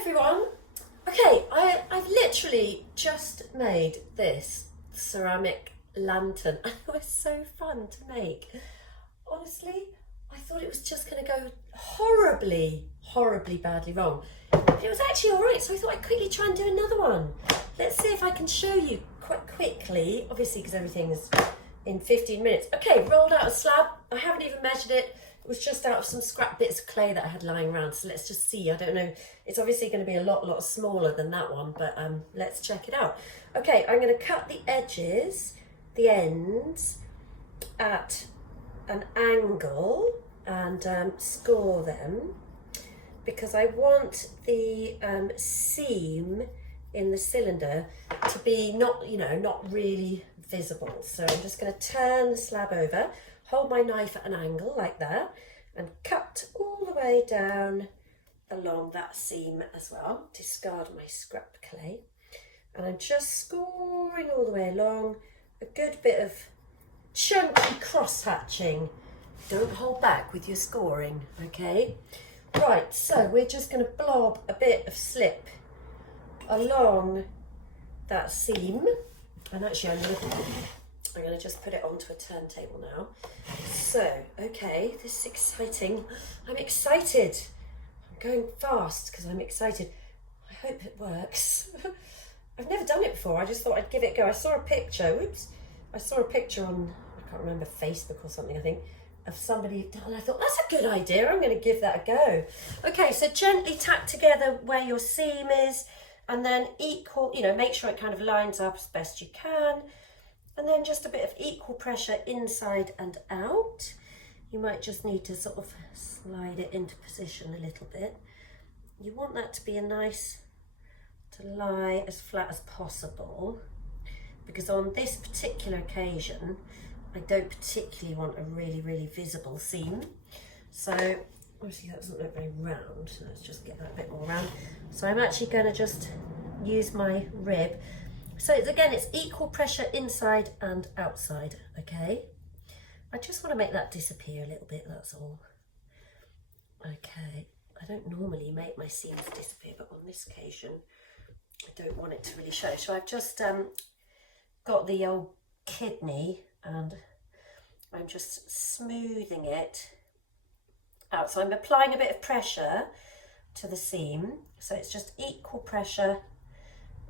everyone. Okay, I've literally just made this ceramic lantern and it was so fun to make. Honestly, I thought it was just going to go horribly badly wrong. But it was actually all right, so I thought I'd quickly try and do another one. Let's see if I can show you quite quickly, obviously because everything's in 15 minutes. Okay, rolled out a slab. I haven't even measured it. It was just out of some scrap bits of clay that I had lying around. So let's just see. I don't know. It's obviously going to be a lot smaller than that one, but let's check it out. Okay, I'm going to cut the edges, the ends, at an angle and score them because I want the seam in the cylinder to be not really visible. So I'm just going to turn the slab over, hold my knife at an angle like that, and cut all the way down along that seam as well. Discard my scrap clay. And I'm just scoring all the way along, a good bit of chunky cross-hatching. Don't hold back with your scoring, okay? Right, so we're just going to blob a bit of slip along that seam. And actually I'm going to just put it onto a turntable now. So, okay, this is exciting. I'm excited. I'm going fast because I'm excited. I hope it works. I've never done it before. I just thought I'd give it a go. I saw a picture, I saw a picture on, I can't remember, Facebook or something, I think, of somebody, and I thought, that's a good idea. I'm going to give that a go. Okay, so gently tack together where your seam is, and then equal, make sure it kind of lines up as best you can. And then just a bit of equal pressure inside and out. You might just need to sort of slide it into position a little bit. You want that to be to lie as flat as possible, because on this particular occasion, I don't particularly want a really visible seam. So obviously that doesn't look very round, so let's just get that a bit more round. So I'm actually going to just use my rib. So it's equal pressure inside and outside, okay? I just want to make that disappear a little bit, that's all. Okay, I don't normally make my seams disappear, but on this occasion, I don't want it to really show. So I've just got the old kidney and I'm just smoothing it out. So I'm applying a bit of pressure to the seam. So it's just equal pressure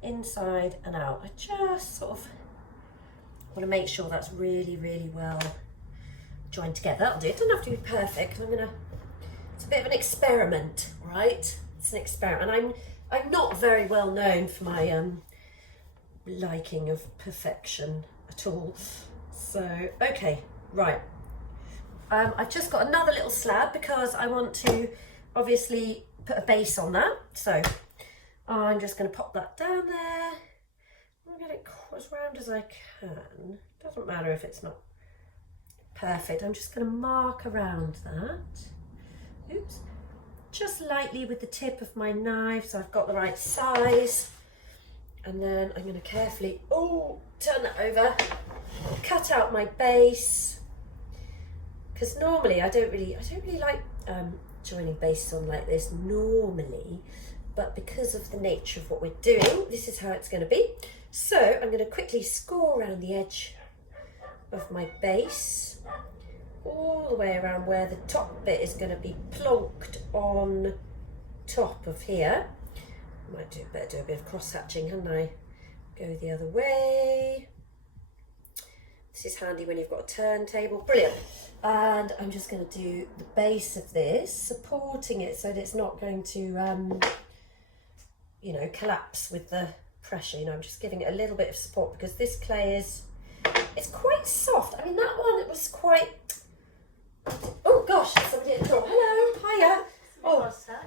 inside and out. I just sort of want to make sure that's really well joined together. That'll do. It doesn't have to be perfect. It's a bit of an experiment, right? It's an experiment. And I'm not very well known for my liking of perfection at all. So, okay, right. I've just got another little slab because I want to obviously put a base on that. So I'm just going to pop that down there. I'll get it as round as I can. Doesn't matter if it's not perfect. I'm just going to mark around that. Oops. Just lightly with the tip of my knife so I've got the right size. And then I'm going to carefully, turn that over, cut out my base. Because normally I don't really like joining bases on like this normally. But because of the nature of what we're doing, this is how it's going to be. So I'm going to quickly score around the edge of my base, all the way around where the top bit is going to be plonked on top of here. I might better do a bit of cross-hatching, hadn't I? Go the other way. This is handy when you've got a turntable. Brilliant. And I'm just going to do the base of this, supporting it so that it's not going to collapse with the pressure. I'm just giving it a little bit of support because this clay it's quite soft. I mean, that one, it was quite, oh gosh, somebody at the door. Hello, hiya. Oh,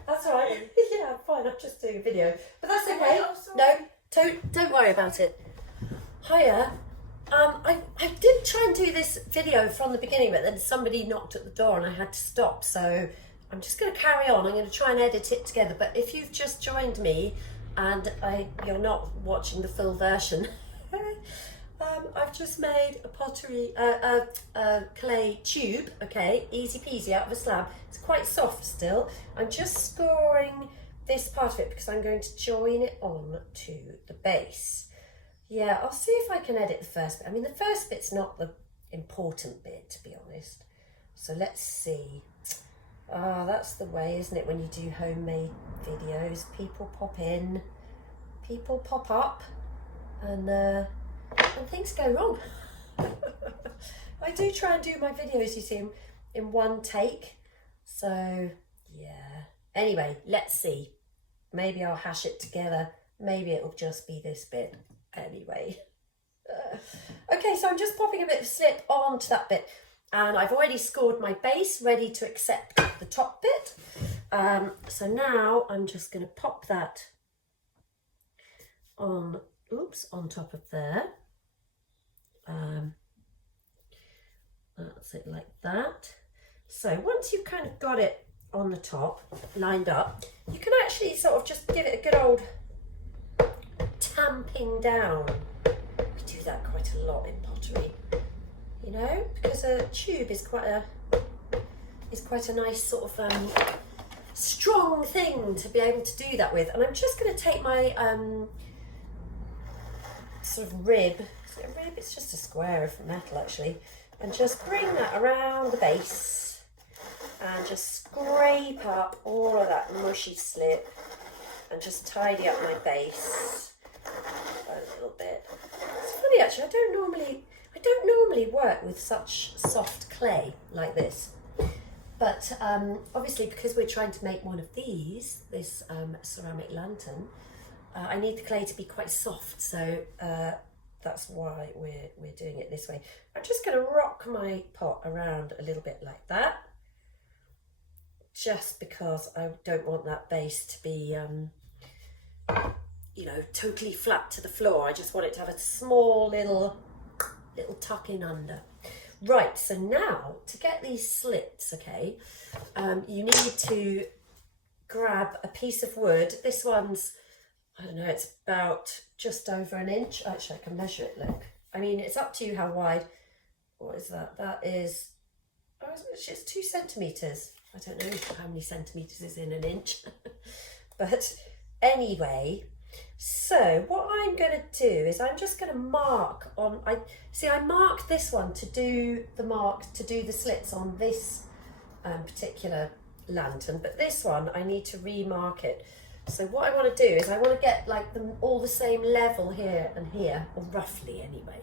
that's all right. Yeah, I'm fine, I'm just doing a video, but that's okay. No, don't worry about it. Hiya. I did try and do this video from the beginning, but then somebody knocked at the door and I had to stop, so I'm just going to carry on. I'm going to try and edit it together. But if you've just joined me and you're not watching the full version, I've just made a pottery, clay tube, okay, easy peasy out of a slab. It's quite soft still. I'm just scoring this part of it because I'm going to join it on to the base. Yeah, I'll see if I can edit the first bit. I mean, the first bit's not the important bit, to be honest. So let's see. Ah, that's the way, isn't it, when you do homemade videos? People pop in, people pop up, and things go wrong. I do try and do my videos, you see, in one take. So, yeah. Anyway, let's see. Maybe I'll hash it together. Maybe it'll just be this bit. Anyway. Okay, so I'm just popping a bit of slip onto that bit. And I've already scored my base, ready to accept the top bit. So now I'm just going to pop that on, on top of there. That's it like that. So once you've kind of got it on the top, lined up, you can actually sort of just give it a good old tamping down. We do that quite a lot in pottery, you know, because a tube is quite a nice sort of strong thing to be able to do that with. And I'm just going to take my sort of rib. Is it a rib? It's just a square of metal actually, and just bring that around the base and just scrape up all of that mushy slip and just tidy up my base a little bit. It's funny actually, I don't normally work with such soft clay like this, but obviously because we're trying to make one of these, this ceramic lantern, I need the clay to be quite soft, so that's why we're doing it this way. I'm just going to rock my pot around a little bit like that, just because I don't want that base to be you know, totally flat to the floor. I just want it to have a small little tuck in under. Right, so now to get these slits, okay, you need to grab a piece of wood. This one's, I don't know, it's about just over an inch. Actually, I can measure it, look. I mean, it's up to you how wide. What is that? That is, oh, it's 2 centimetres. I don't know how many centimetres is in an inch. But anyway, so what I'm going to do is I'm just going to mark on, I marked this one to do the slits on this particular lantern, but this one I need to remark it. So what I want to do is I want to get like them all the same level here and here, or roughly anyway.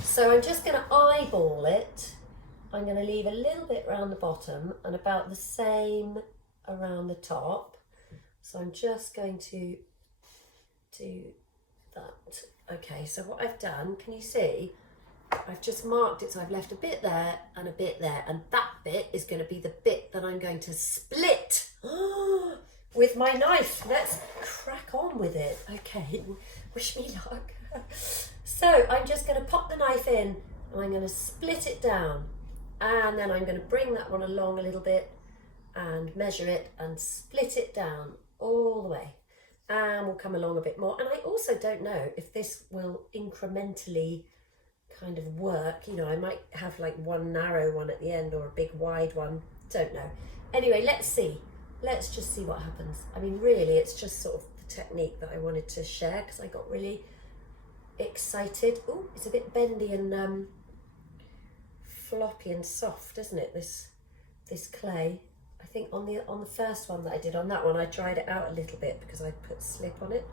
So I'm just going to eyeball it. I'm going to leave a little bit around the bottom and about the same around the top. So I'm just going to do that. Okay, so what I've done, can you see? I've just marked it, so I've left a bit there and a bit there, and that bit is going to be the bit that I'm going to split with my knife. Let's crack on with it. Okay, wish me luck. So I'm just going to pop the knife in and I'm going to split it down, and then I'm going to bring that one along a little bit and measure it and split it down all the way, and we'll come along a bit more. And I also don't know if this will incrementally kind of work, you know, I might have like one narrow one at the end or a big wide one, don't know. Anyway, let's just see what happens. I mean, really it's just sort of the technique that I wanted to share because I got really excited. Oh, it's a bit bendy and floppy and soft, isn't it, this clay? I think on the first one that I did, on that one I dried it out a little bit because I put slip on it,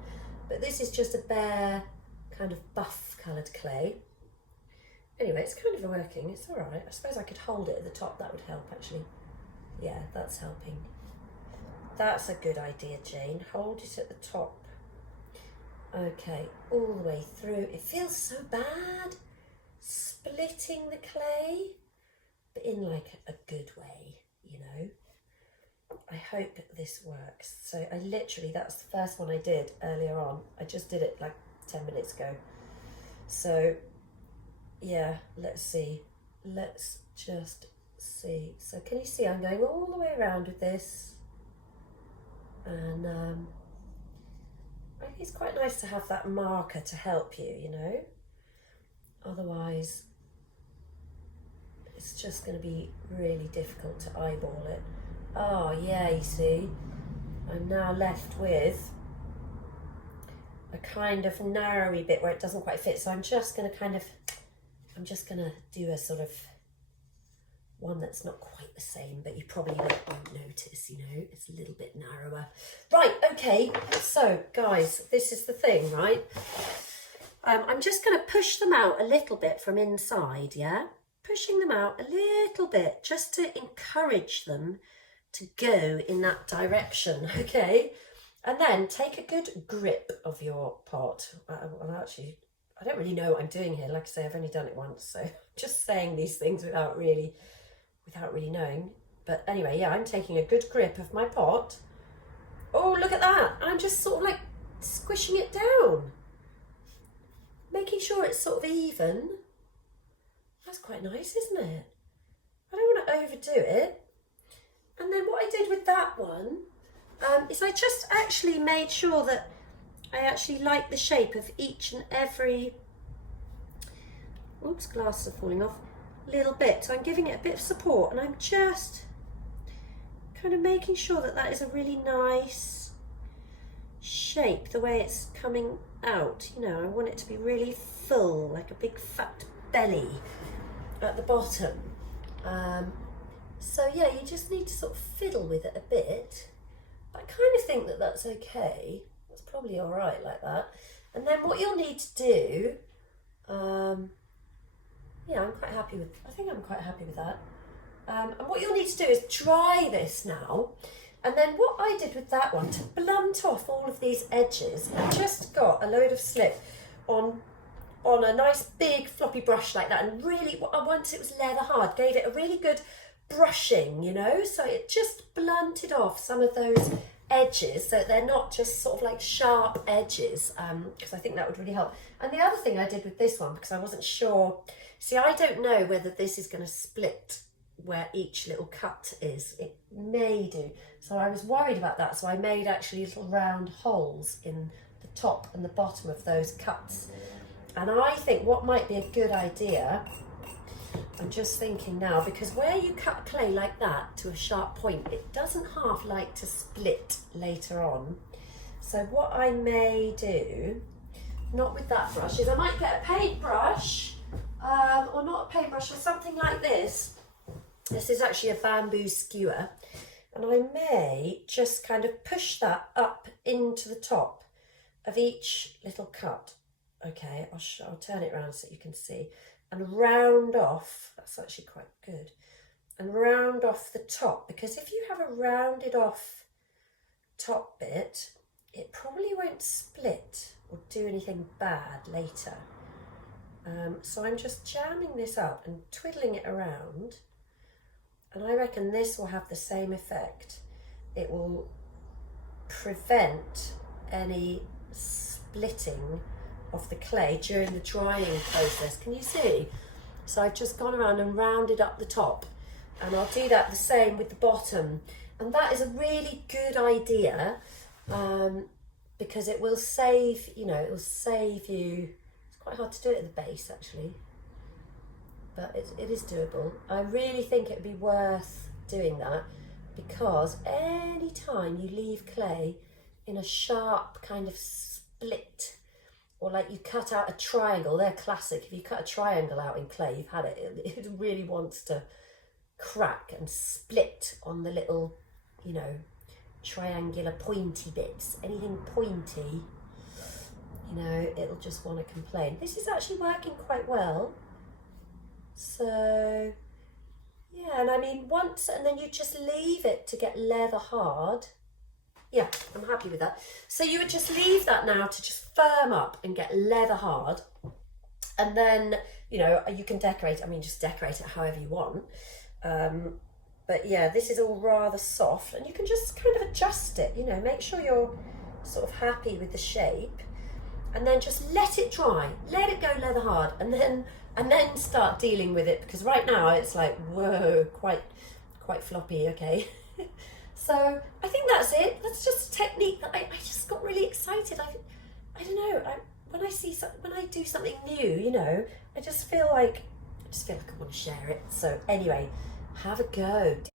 but this is just a bare kind of buff coloured clay. Anyway, it's kind of working, it's all right. I suppose I could hold it at the top, that would help actually. Yeah, that's helping. That's a good idea, Jane. Hold it at the top. Okay, all the way through. It feels so bad splitting the clay, but in like a good way, you know. I hope this works. So I literally, that's the first one I did earlier on. I just did it like 10 minutes ago. So yeah, let's see. Let's just see. So can you see I'm going all the way around with this? And I think it's quite nice to have that marker to help you, you know. Otherwise, it's just going to be really difficult to eyeball it. Oh yeah, you see. I'm now left with a kind of narrowy bit where it doesn't quite fit. So I'm just going to do a sort of one that's not quite the same, but you probably won't notice, you know, it's a little bit narrower. Right, okay, so guys, this is the thing, right? I'm just going to push them out a little bit from inside, yeah? Pushing them out a little bit just to encourage them to go in that direction, okay? And then take a good grip of your pot. I don't really know what I'm doing here. Like I say, I've only done it once, so just saying these things without really knowing. But anyway, yeah, I'm taking a good grip of my pot. Oh, look at that. I'm just sort of like squishing it down, making sure it's sort of even. That's quite nice, isn't it? I don't want to overdo it. And then what I did with that one is I just actually made sure that I actually like the shape of each and every, oops, glasses are falling off, little bit. So I'm giving it a bit of support, and I'm just kind of making sure that that is a really nice shape, the way it's coming out. You know, I want it to be really full, like a big fat belly at the bottom. So yeah, you just need to sort of fiddle with it a bit. I kind of think that that's okay. That's probably all right like that. And then what you'll need to do, yeah, I think I'm quite happy with that. And what you'll need to do is dry this now. And then what I did with that one, to blunt off all of these edges, I just got a load of slip on a nice big floppy brush like that, and really, once it was leather hard, gave it a really good brushing, you know, so it just blunted off some of those edges so they're not just sort of like sharp edges, because I think that would really help. And the other thing I did with this one, because I wasn't sure, see, I don't know whether this is going to split where each little cut is. It may do, so I was worried about that, so I made actually little round holes in the top and the bottom of those cuts. And I think what might be a good idea, I'm just thinking now, because where you cut clay like that to a sharp point, it doesn't half like to split later on. So what I may do, not with that brush, is I might get a paintbrush, or not a paintbrush, or something like this. This is actually a bamboo skewer. And I may just kind of push that up into the top of each little cut. Okay, I'll turn it around so you can see. And round off, that's actually quite good, and round off the top, because if you have a rounded off top bit, it probably won't split or do anything bad later. So I'm just jamming this up and twiddling it around, and I reckon this will have the same effect. It will prevent any splitting of the clay during the drying process. Can you see? So I've just gone around and rounded up the top, and I'll do that the same with the bottom. And that is a really good idea, because it will save, you know, it will save you, it's quite hard to do it at the base actually, but it is doable. I really think it would be worth doing that, because any time you leave clay in a sharp kind of split, or like you cut out a triangle, they're classic. If you cut a triangle out in clay, you've had it. It really wants to crack and split on the little, you know, triangular pointy bits. Anything pointy, you know, it'll just want to complain. This is actually working quite well. So, yeah, and I mean, and then you just leave it to get leather hard. Yeah, I'm happy with that. So you would just leave that now to just firm up and get leather hard. And then, you know, you can decorate, I mean, just decorate it however you want. But yeah, this is all rather soft, and you can just kind of adjust it, you know, make sure you're sort of happy with the shape, and then just let it dry, let it go leather hard, and then start dealing with it, because right now it's like, whoa, quite floppy, okay. So I think that's it. That's just a technique that I just got really excited. I don't know. When I do something new, you know, I just feel like I want to share it. So anyway, have a go.